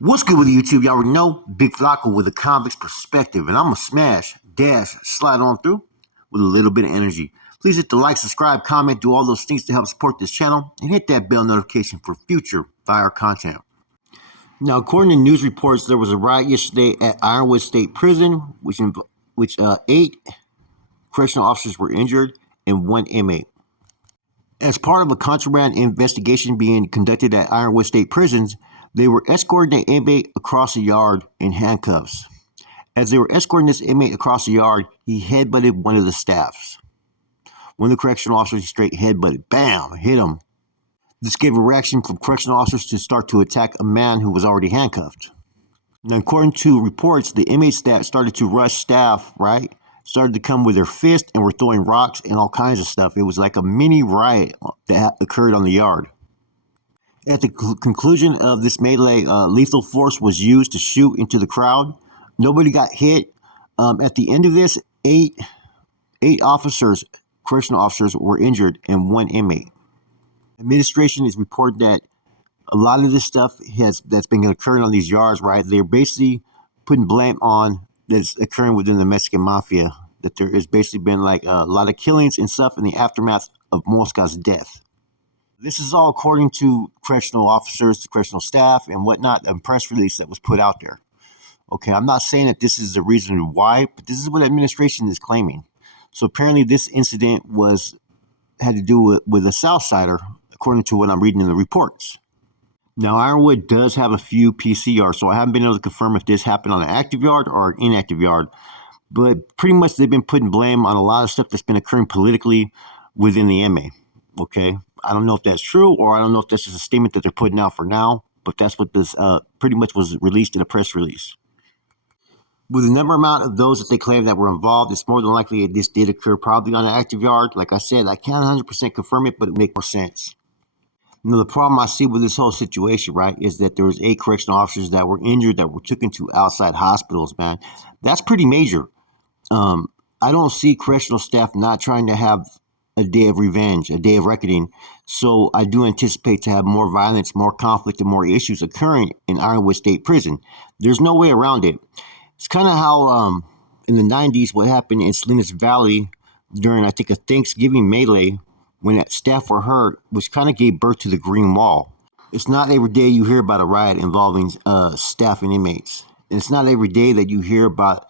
What's good with YouTube? Y'all already know Big Flacco with a convict's perspective, and I'm gonna smash, dash, slide on through with a little bit of energy. Please hit the like, subscribe, comment, do all those things to help support this channel, and hit that bell notification for future fire content. Now, according to news reports, there was a riot yesterday at Ironwood State Prison, which 8 correctional officers were injured and 1 inmate. As part of a contraband investigation being conducted at Ironwood State Prisons, they were escorting the inmate across the yard in handcuffs. As they were escorting this inmate across the yard, he headbutted one of the staffs. One of the correctional officers straight headbutted, bam, hit him. This gave a reaction from correctional officers to start to attack a man who was already handcuffed. Now, according to reports, the inmates that started to rush staff, right, started to come with their fists and were throwing rocks and all kinds of stuff. It was like a mini riot that occurred on the yard. At the conclusion of this melee, lethal force was used to shoot into the crowd. Nobody got hit. At the end of this, eight officers, correctional officers, were injured and 1 inmate. Administration is reporting that a lot of this stuff that's been occurring on these yards, right? They're basically putting blame on that's occurring within the Mexican mafia. That there has basically been like a lot of killings and stuff in the aftermath of Mosca's death. This is all according to correctional officers, the correctional staff, and whatnot, a press release that was put out there. Okay, I'm not saying that this is the reason why, but this is what administration is claiming. So apparently this incident had to do with a Southsider, according to what I'm reading in the reports. Now, Ironwood does have a few PCRs, so I haven't been able to confirm if this happened on an active yard or an inactive yard. But pretty much they've been putting blame on a lot of stuff that's been occurring politically within the MA. Okay, I don't know if that's true, or I don't know if this is a statement that they're putting out for now, but that's what this pretty much was released in a press release. With the number amount of those that they claim that were involved, it's more than likely that this did occur probably on an active yard. Like I said, I can't 100% confirm it, but it makes more sense. You know, the problem I see with this whole situation, right, is that there was 8 correctional officers that were injured that were taken to outside hospitals, man. That's pretty major. I don't see correctional staff not trying to have a day of revenge, a day of reckoning. So I do anticipate to have more violence, more conflict, and more issues occurring in Ironwood State Prison. There's no way around it. It's kind of how in the 90s what happened in Salinas Valley during, I think, a Thanksgiving melee when staff were hurt, which kind of gave birth to the Green Wall. It's not every day you hear about a riot involving staff and inmates. And it's not every day that you hear about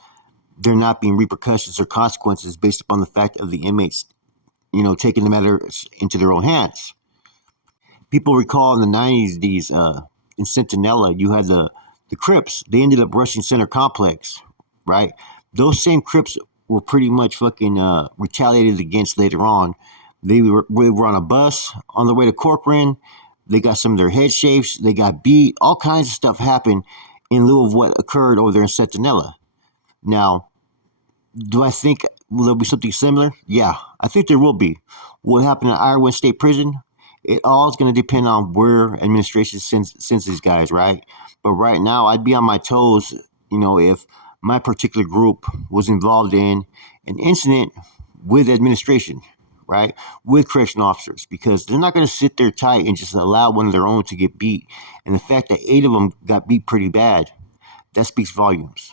there not being repercussions or consequences based upon the fact of the inmates, you know, taking the matter into their own hands. People recall in the 90s, these in Centinela, you had the Crips. They ended up rushing Center Complex, right? Those same Crips were pretty much fucking retaliated against later on. They were on a bus on their way to Corcoran. They got some of their head shaved. They got beat. All kinds of stuff happened in lieu of what occurred over there in Centinela. Now, do I think will there be something similar? Yeah, I think there will be. What happened at Ironwood State Prison? It all is going to depend on where administration sends these guys, right? But right now, I'd be on my toes, you know, if my particular group was involved in an incident with administration, right, with correctional officers, because they're not going to sit there tight and just allow one of their own to get beat. And the fact that 8 of them got beat pretty bad, that speaks volumes.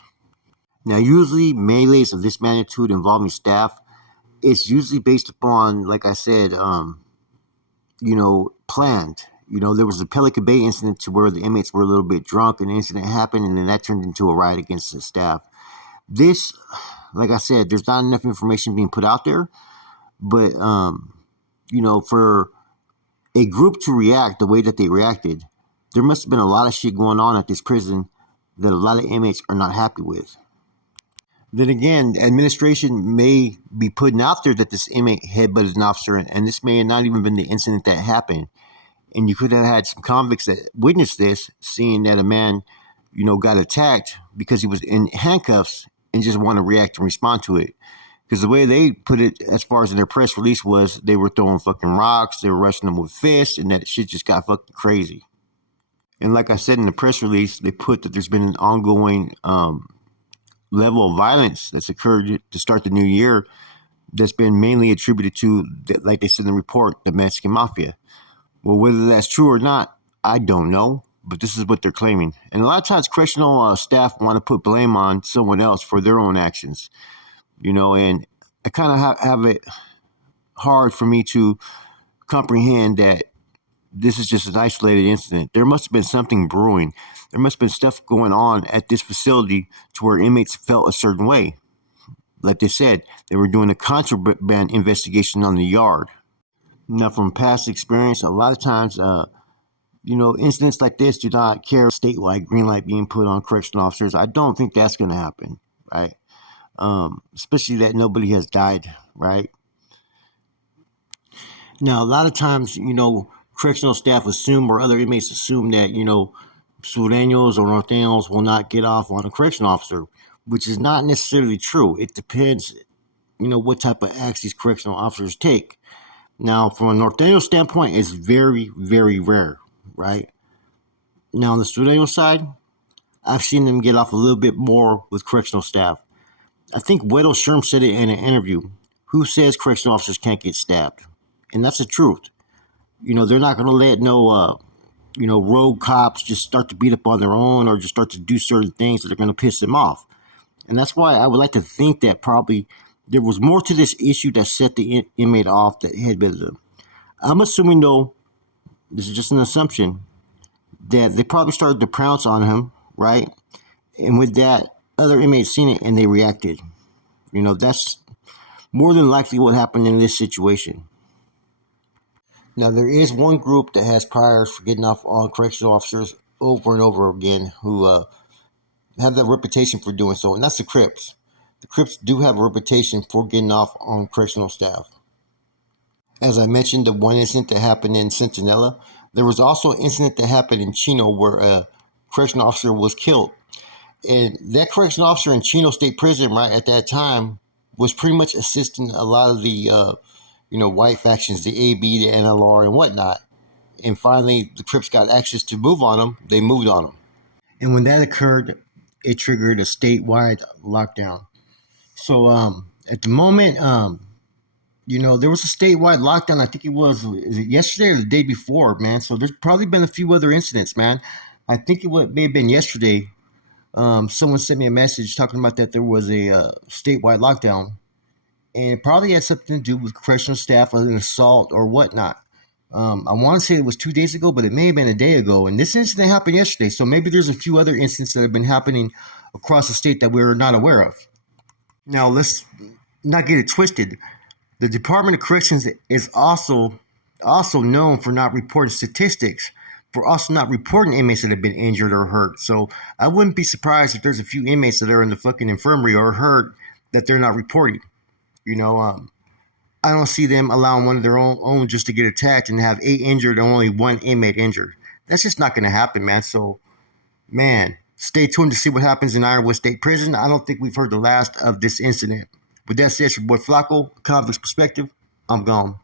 Now, usually melees of this magnitude involving staff, it's usually based upon, like I said, you know, planned. You know, there was a Pelican Bay incident to where the inmates were a little bit drunk, and the incident happened, and then that turned into a riot against the staff. This, like I said, there's not enough information being put out there, but, you know, for a group to react the way that they reacted, there must have been a lot of shit going on at this prison that a lot of inmates are not happy with. Then again, administration may be putting out there that this inmate headbutted an officer, and this may have not even been the incident that happened. And you could have had some convicts that witnessed this, seeing that a man, you know, got attacked because he was in handcuffs and just want to react and respond to it. Because the way they put it, as far as in their press release, was they were throwing fucking rocks, they were rushing them with fists, and that shit just got fucking crazy. And like I said in the press release, they put that there's been an ongoing level of violence that's occurred to start the new year that's been mainly attributed to, like they said in the report, the Mexican mafia. Well, whether that's true or not, I don't know. but this is what they're claiming. And a lot of times, correctional staff want to put blame on someone else for their own actions, and I kind of have it hard for me to comprehend that this is just an isolated incident. There must have been something brewing. There must have been stuff going on at this facility to where inmates felt a certain way. Like they said, they were doing a contraband investigation on the yard. Now, from past experience, a lot of times, incidents like this do not carry statewide green light being put on correctional officers. I don't think that's going to happen, right? Especially that nobody has died, right? Now, a lot of times, correctional staff assume, or other inmates assume, that, sureños or norteños will not get off on a correctional officer, which is not necessarily true. It depends, what type of acts these correctional officers take. Now, from a norteño standpoint, it's very, very rare, right? Now, on the sureño side, I've seen them get off a little bit more with correctional staff. I think Weddle Sherm said it in an interview. Who says correctional officers can't get stabbed? And that's the truth. They're not going to let no, rogue cops just start to beat up on their own or just start to do certain things that are going to piss them off. And that's why I would like to think that probably there was more to this issue that set the inmate off that had been them. I'm assuming, though, this is just an assumption, that they probably started to pounce on him, right? And with that, other inmates seen it and they reacted. That's more than likely what happened in this situation. Now, there is one group that has priors for getting off on correctional officers over and over again who have that reputation for doing so, and that's the Crips. The Crips do have a reputation for getting off on correctional staff. As I mentioned, the one incident that happened in Centinela, there was also an incident that happened in Chino where a correctional officer was killed. And that correctional officer in Chino State Prison, right at that time, was pretty much assisting a lot of the, white factions, the AB, the NLR, and whatnot. And finally, the Crips got access to move on them. They moved on them. And when that occurred, it triggered a statewide lockdown. So at the moment, there was a statewide lockdown. I think is it yesterday or the day before, man? So there's probably been a few other incidents, man. I think may have been yesterday. Someone sent me a message talking about that there was a statewide lockdown. And it probably had something to do with correctional staff or an assault or whatnot. I want to say it was 2 days ago, but it may have been a day ago. And this incident happened yesterday. So maybe there's a few other incidents that have been happening across the state that we're not aware of. Now, let's not get it twisted. The Department of Corrections is also known for not reporting statistics, for also not reporting inmates that have been injured or hurt. So I wouldn't be surprised if there's a few inmates that are in the fucking infirmary or hurt that they're not reporting. I don't see them allowing one of their own just to get attacked and have 8 injured and only 1 inmate injured. That's just not going to happen, man. So, man, stay tuned to see what happens in Ironwood State Prison. I don't think we've heard the last of this incident. With that said, it's your boy Flacco, Convict's Perspective. I'm gone.